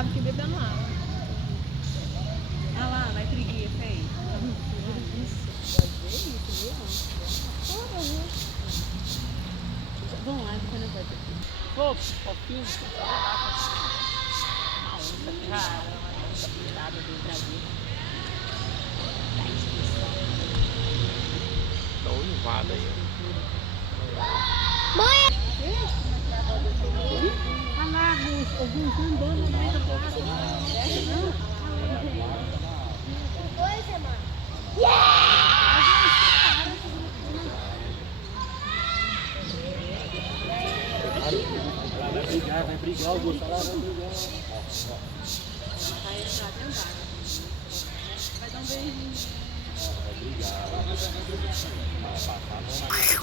tava aqui bebendo água. Ah lá, vai preguiça aí. Vamos lá, depois nós vai ter que. Fofinho, uma onça pirralha, uma onça pirada do Brasil. Da extinção. Tá uivada aí. Ah lá, alguns andando no meio da praça. Vai brigar, o Gustavo vai brigar. Vai entrar dentro d'água. Vai dar um beijinho. Vai brigar. Vai passar a mão na cara.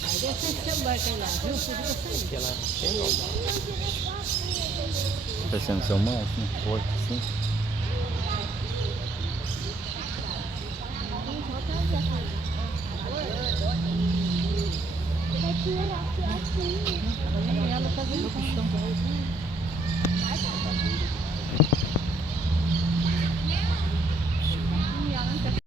Aí deixa esse celular cair lá, viu? Porque ela tem parecendo seu mão, assim, forte, assim. Ela tá vendo o chão.